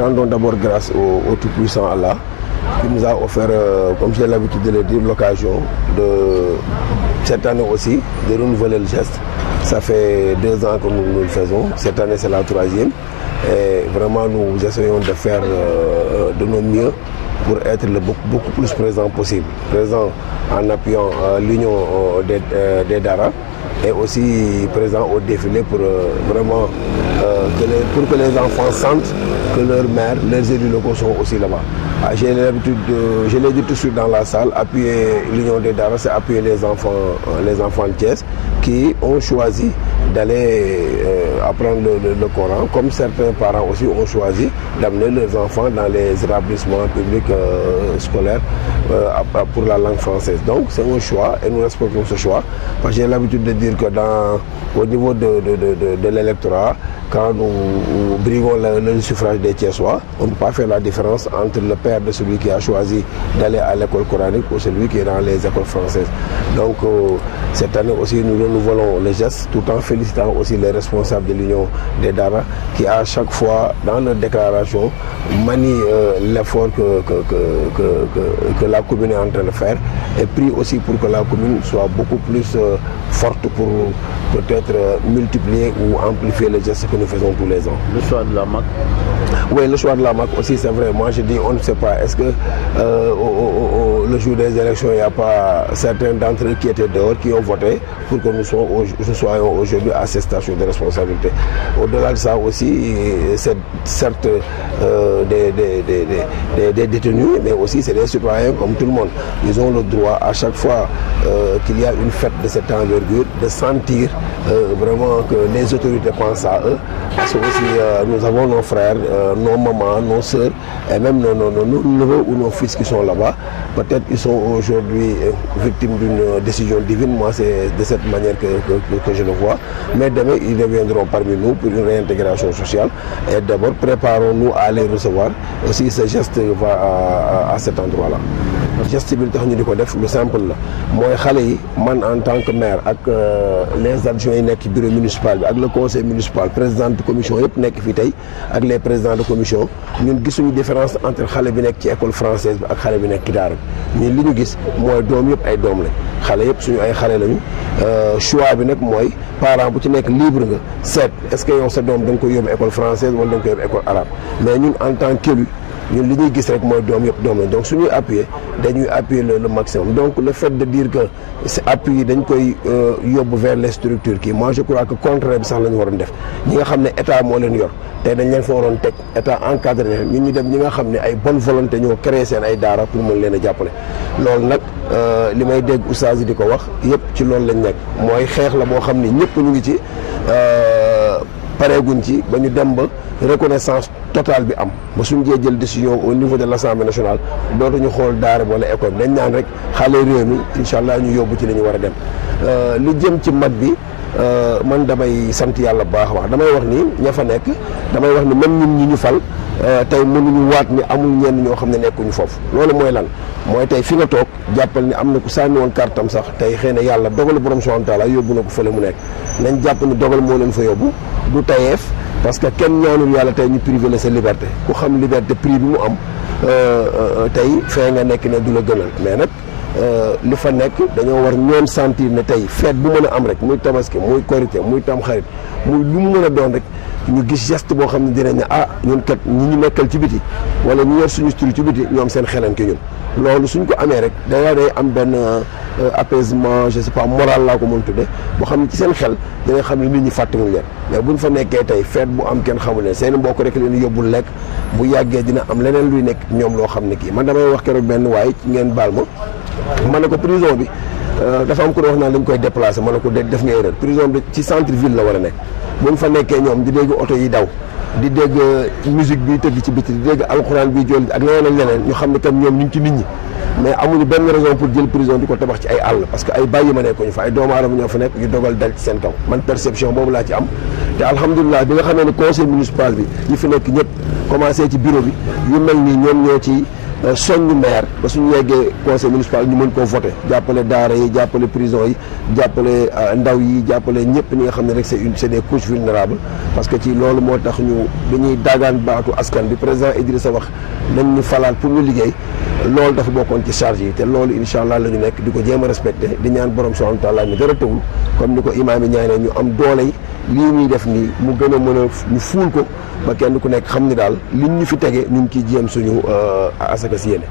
rendons d'abord grâce au Tout-Puissant Allah qui nous a offert, comme j'ai l'habitude de le dire, l'occasion de, cette année aussi, de renouveler le geste. Ça fait 2 ans que nous le faisons. Cette année, c'est la 3e. Et vraiment, nous essayons de faire de nos mieux pour être beaucoup plus présent possible. Présent en appuyant l'union des Dara et aussi présent au défilé pour vraiment pour que les enfants sentent que leurs mères, leurs élus locaux sont aussi là-bas. J'ai l'habitude, je l'ai dit tout de suite dans la salle, appuyer l'union des Dara, c'est appuyer les enfants de Thiès qui ont choisi d'aller apprendre le Coran, comme certains parents aussi ont choisi d'amener leurs enfants dans les établissements publics scolaires pour la langue française. Donc c'est un choix et nous respectons ce choix. Parce que j'ai l'habitude de dire que au niveau de l'électorat, quand nous briguons le suffrage des Thiessois, on ne peut pas faire la différence entre le père de celui qui a choisi d'aller à l'école coranique ou celui qui est dans les écoles françaises. Donc cette année aussi nous renouvelons le geste tout en félicitant aussi les responsables de l'Union des Dara qui à chaque fois dans leur déclaration manient l'effort que la commune est en train de faire et prient aussi pour que la commune soit beaucoup plus forte pour peut-être multiplier ou amplifier les gestes que nous faisons tous les ans. Le choix de la MAC. Oui, le choix de la MAC aussi, c'est vrai. Moi, je dis, on ne sait pas. Est-ce que le jour des élections, il n'y a pas certains d'entre eux qui étaient dehors, qui ont voté pour que nous soyons aujourd'hui à ces stations de responsabilité. Au-delà de ça aussi, c'est certes des détenus, mais aussi c'est des citoyens comme tout le monde. Ils ont le droit à chaque fois qu'il y a une fête de cette envergure de sentir vraiment que les autorités pensent à eux. Parce que aussi nous avons nos frères, nos mamans, nos sœurs et même nos neveux ou nos fils qui sont là-bas. Peut-être qu'ils sont aujourd'hui victimes d'une décision divine. Moi, c'est de cette manière que je le vois. Mais demain, ils reviendront parmi nous pour une réintégration sociale. Et d'abord, préparons-nous à les recevoir. Aussi, ce geste va à cet endroit-là. Geste bi tax ñu di ko def lu simple la mooy xale yi man en tant que maire ak les adjoints yi nekk ci bureau municipal bi ak le conseil municipal président de commission yëpp nekk fii tey ak les présidents de commission ñun gisuñu différence entre xale bi nekk ci école française bi ak xale bi nekk ci daara bi ñun li ñu gis mooy doom yëpp ay doom lañ xale yëpp suñu ay xale lañu choix bi nag mooy parent bu ci nekk libre nga seet est-ce que yow sa doom da nga koy yóbbu école française wala da nga koy yóbbu école arabe mais ñun en tant qu'élu ñun li ñuy gis rek mooy doom yëpp doom lañ donc suñuy appuyer dañuy appuyer le maximum donc le fait de dire que c'est appui yi dañ koy yóbbu vers les structures kii moi je crois que contraire bi sax la ñu waroon def ñi nga xam ne état moo leen yor te dañ leen fa waroon teg état encadré ñun ñu dem ñi nga xam ne ay bonne volonté ñoo créé seen ay daara pour mën leen a jàppale loolu nag li may dégg oustaz yi di ko wax yëpp ci loolu lañ nekk mooy xeex la boo xam ni ñëpp ñu ngi ci pareeguñ ci ba ñu dem ba reconnaissance totale bi am ba suñ jee jël décision au niveau de l'Assemblée nationale dootuñu xool daara wala école dañ naan rek xale réew mi incha allah ñu yóbbu ci li ñu war a dem li jëm ci mat bi man damay sant yàlla bu baax a wax damay wax ni ña fa nekk damay wax ni même ñun ñi ñu fal tey mënuñu waat ni amul ñenn ñoo xam ne nekkuñu foofu loolu mooy lan mooy tey fi nga toog jàppal ni am na ku sànni woon kartam sax tey xëy na yàlla dogal borom subhanahu wa taala yóbbu na ko fële mu nekk nañ jàpp ni dogal moo leen fa yóbbu du tayeef parce que kenn ñaanul yàlla tey ñu privé la sa liberté ku xam liberté prix bi mu am tey fee nga nekk ne du la gënal mais nag li fa nekk dañoo war ñoom sentir ne tey fête bu mën a am rek muy tabaski muy korité muy tamxarit muy lu mu mën a doon rek ñu gis geste boo xam ne dinañ ne ah ñun kat ñi ñu nekkal ci biti wala ñu yor suñu structure ci biti ñoom seen xelan ki ñun loolu suñ ko amee rek day am benn apaisement je sais pas moral laa ko mën tudde boo xam ne ci seen xel dinañ xam ne nit ñi fàttewuñ leen mais buñ fa nekkee tey fête bu am kenn xamul ne seen mbokk rek leen yóbbul lekk bu yàggee dina am leneen luy nekk ñoom loo xam ne kii man damay wax keroog benn waaye ngeen baal ma ne ko prison bi dafa am ko wax naan dañ koy déplacer ma ne ko def nga erreur prison bi ci centre ville la war a nekk buñ fa nekkee ñoom di dégg oto yi daw di dégg musique bi tëgg ci biti di dégg alxuraan bi jol ak leneen ak leneen ñu xam ne tam ñoom ñu ngi ci nit ñi mais amuñu benn raison pour jël prison di ko tabax ci ay àll parce que ay bàyyi ma nekkuñu fa ay doomu aadama ñoo fa nekk yu dogal dal ci seen kaw man perception boobu laa ci am te alhamdulilah bi nga xamee ne conseil municipal bi ñi fi nekk ñëpp commencé ci bureau bi yu mel nii ñoom ñoo ci soññu maire ba suñu yeggee conseil municipal ñu mën koo voté jàppale daara yi jàppale prison yi jàppale ndaw yi jàppale ñëpp ñi nga xam ne rek c'est des couches vulnérables parce que ci loolu moo tax ñu dañuy daagaan baatu askan bi président Idrissa wax nañ ñu falaat pour ñu liggéey loolu dafa bokkoon ci charge yi te loolu incha allah la ñu nekk di ko jéem a respecté di ñaan borom subhanahu wa taala mi dara tawul comme ni ko imaam yi ñaanee ñu am doole yi lii ñuy def nii mu gën a mën a ñu fuul ko ba kenn ku nekk xam ni daal liñ ñu fi tege ñu ngi ciy jéem suñu asaka si yéene